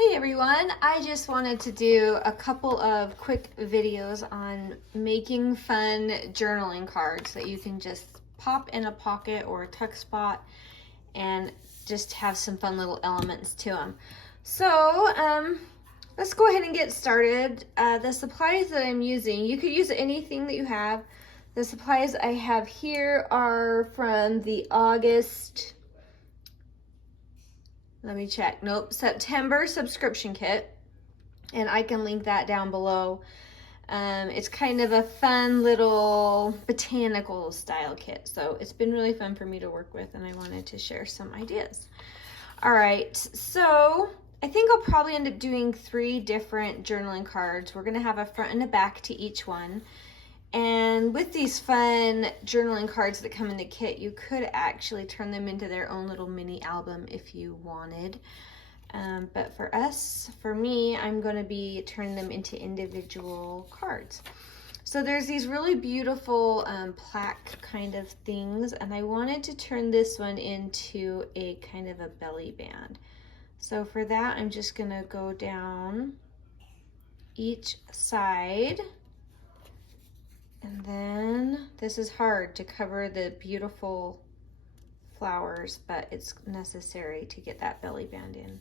Hey everyone, I just wanted to do a couple of quick videos on making fun journaling cards that you can just pop in a pocket or a tuck spot and just have some fun little elements to them. So let's go ahead and get started. The supplies that I'm using, you could use anything that you have. The supplies I have here are from the September subscription kit, and I can link that down below. It's kind of a fun little botanical style kit, so it's been really fun for me to work with, and I wanted to share some ideas. All right, so I think I'll probably end up doing 3 different journaling cards. We're gonna have a front and a back to each one. And with these fun journaling cards that come in the kit, you could actually turn them into their own little mini album if you wanted. But for me, I'm going to be turning them into individual cards. So there's these really beautiful plaque kind of things, and I wanted to turn this one into a kind of a belly band. So for that, I'm just going to go down each side. And then this is hard to cover the beautiful flowers, but it's necessary to get that belly band in.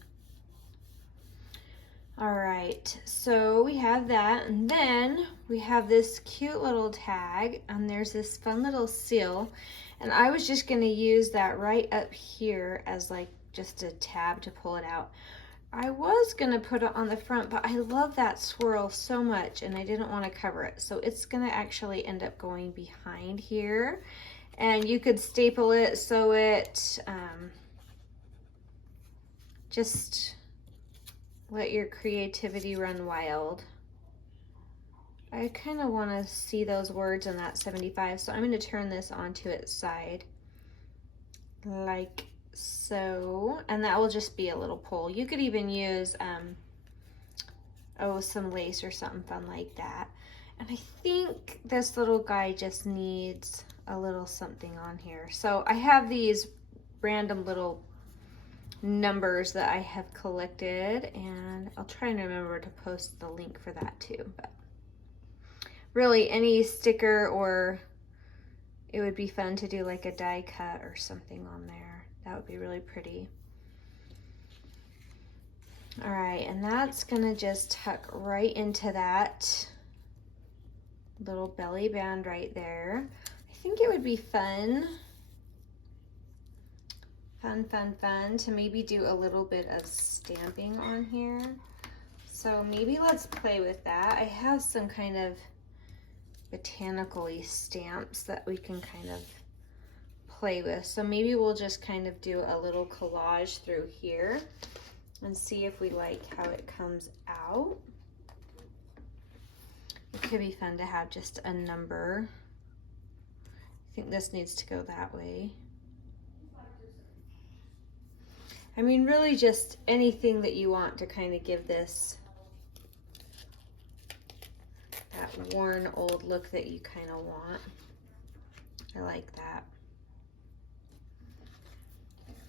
All right, so we have that, and then we have this cute little tag, and there's this fun little seal, and I was just gonna use that right up here as like just a tab to pull it out. I was gonna put it on the front, but I love that swirl so much and I didn't want to cover it. So it's gonna actually end up going behind here, and you could staple it, sew it, just let your creativity run wild. I kind of want to see those words on that 75, so I'm going to turn this onto its side like so, and that will just be a little pull. You could even use some lace or something fun like that. And I think this little guy just needs a little something on here. So I have these random little numbers that I have collected, and I'll try and remember to post the link for that too. But really, any sticker, or it would be fun to do like a die cut or something on there. That would be really pretty. All right, and that's gonna just tuck right into that little belly band right there. I think it would be fun to maybe do a little bit of stamping on here. So maybe let's play with that. I have some kind of botanical-y stamps that we can kind of play with. So maybe we'll just kind of do a little collage through here and see if we like how it comes out. It could be fun to have just a number. I think this needs to go that way. I mean, really just anything that you want to kind of give this that worn old look that you kind of want. I like that.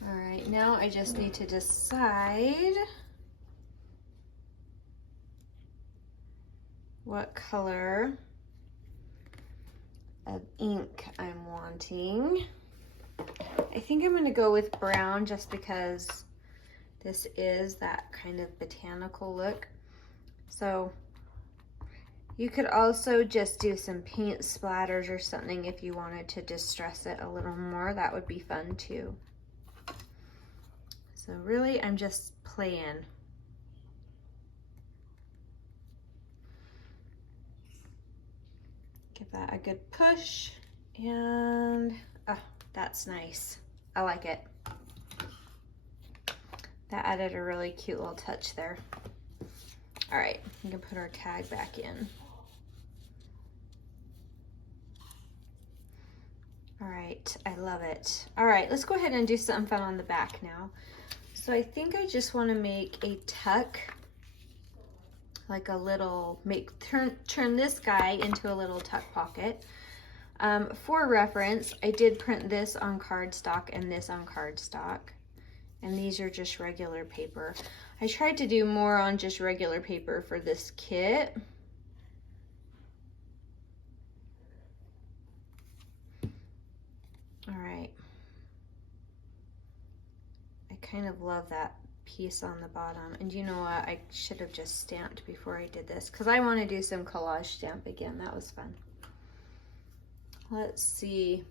All right, now I just need to decide what color of ink I'm wanting. I think I'm gonna go with brown just because this is that kind of botanical look. So you could also just do some paint splatters or something if you wanted to distress it a little more. That would be fun too. So really, I'm just playing. Give that a good push, and that's nice. I like it. That added a really cute little touch there. All right, we can put our tag back in. All right, I love it. All right, let's go ahead and do something fun on the back now. So I think I just want to make a tuck, like a little, turn this guy into a little tuck pocket. For reference, I did print this on cardstock and this on cardstock. And these are just regular paper. I tried to do more on just regular paper for this kit. All right. I kind of love that piece on the bottom. And you know what? I should have just stamped before I did this because I want to do some collage stamp again. That was fun. Let's see.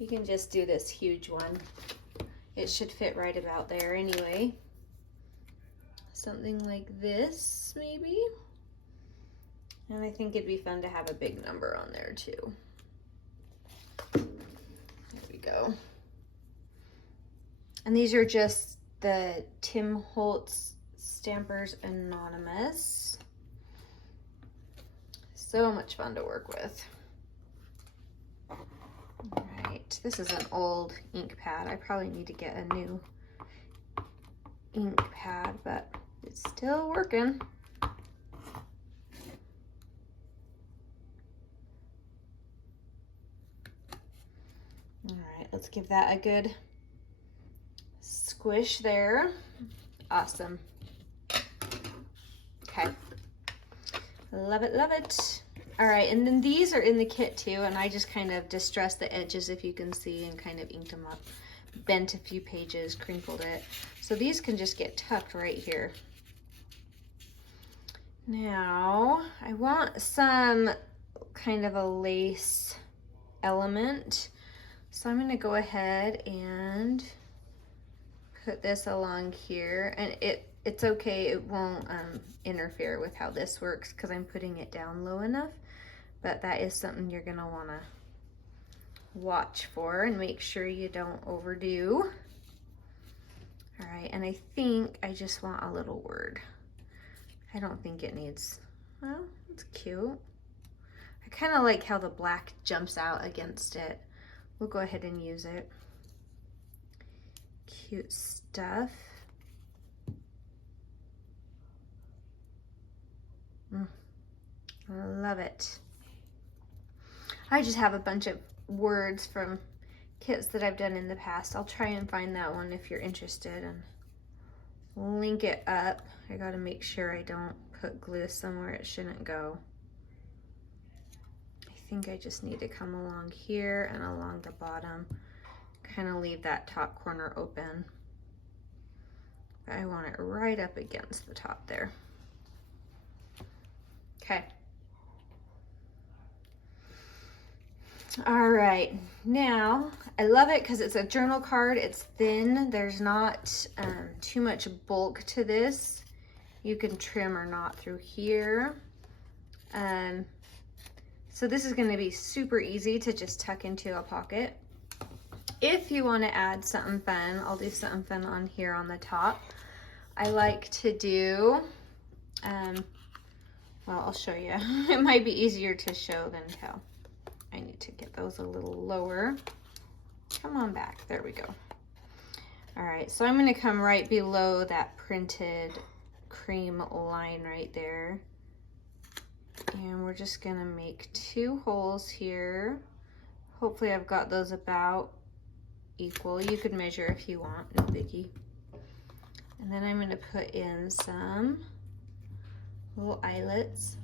You can just do this huge one. It should fit right about there anyway. Something like this, maybe. And I think it'd be fun to have a big number on there too. There we go. And these are just the HOLTZ Stampers Anonymous. So much fun to work with. All right, this is an old ink pad. I probably need to get a new ink pad, but it's still working. All right, let's give that a good squish there. Awesome. Okay. Love it, love it. All right, and then these are in the kit too, and I just kind of distressed the edges, if you can see, and kind of inked them up, bent a few pages, crinkled it. So these can just get tucked right here. Now, I want some kind of a lace element. So I'm gonna go ahead and put this along here, and it's okay, it won't interfere with how this works because I'm putting it down low enough, but that is something you're gonna wanna watch for and make sure you don't overdo. All right, and I think I just want a little word. I don't think it needs, well, it's cute. I kind of like how the black jumps out against it. We'll go ahead and use it. Cute stuff. I love it. I just have a bunch of words from kits that I've done in the past. I'll try and find that one if you're interested and link it up. I gotta make sure I don't put glue somewhere it shouldn't go. I think I just need to come along here and along the bottom, kind of leave that top corner open. But I want it right up against the top there. Okay. All right, now I love it because it's a journal card. It's thin. There's not too much bulk to this. You can trim or not through here. So this is going to be super easy to just tuck into a pocket. If you want to add something fun, I'll do something fun on here on the top. I like to do, well, I'll show you. It might be easier to show than tell. I need to get those a little lower. Come on back, there we go. All right, so I'm gonna come right below that printed cream line right there. And we're just gonna make 2 holes here. Hopefully I've got those about equal. You could measure if you want, no biggie. And then I'm gonna put in some little eyelets.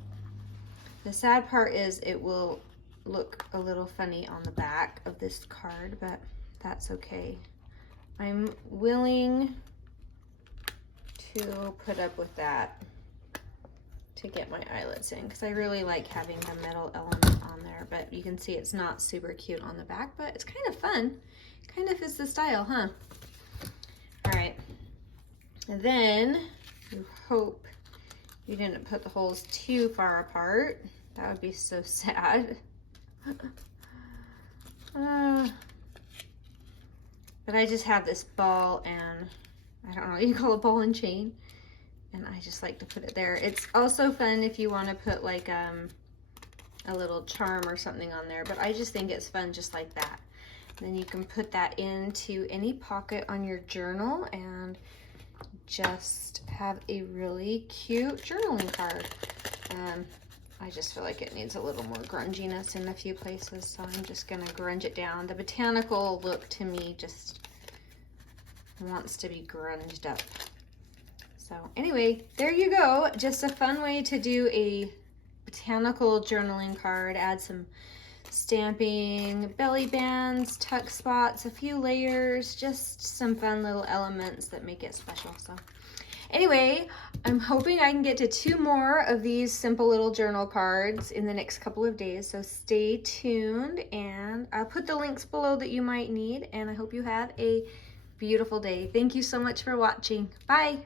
The sad part is it will look a little funny on the back of this card, but that's okay. I'm willing to put up with that to get my eyelets in because I really like having the metal element on there, but you can see it's not super cute on the back, but it's kind of fun. Kind of fits the style, huh? All right, and then you hope you didn't put the holes too far apart. That would be so sad. But I just have this ball and I don't know what you call a ball and chain, and I just like to put it there. It's also fun if you want to put like a little charm or something on there, but I just think it's fun just like that. And then you can put that into any pocket on your journal and just have a really cute journaling card. I just feel like it needs a little more grunginess in a few places, so I'm just gonna grunge it down. The botanical look to me just wants to be grunged up. So anyway, there you go. Just a fun way to do a botanical journaling card. Add some stamping, belly bands, tuck spots, a few layers, just some fun little elements that make it special. So anyway, I'm hoping I can get to 2 more of these simple little journal cards in the next couple of days. So stay tuned, and I'll put the links below that you might need, and I hope you have a beautiful day. Thank you so much for watching. Bye.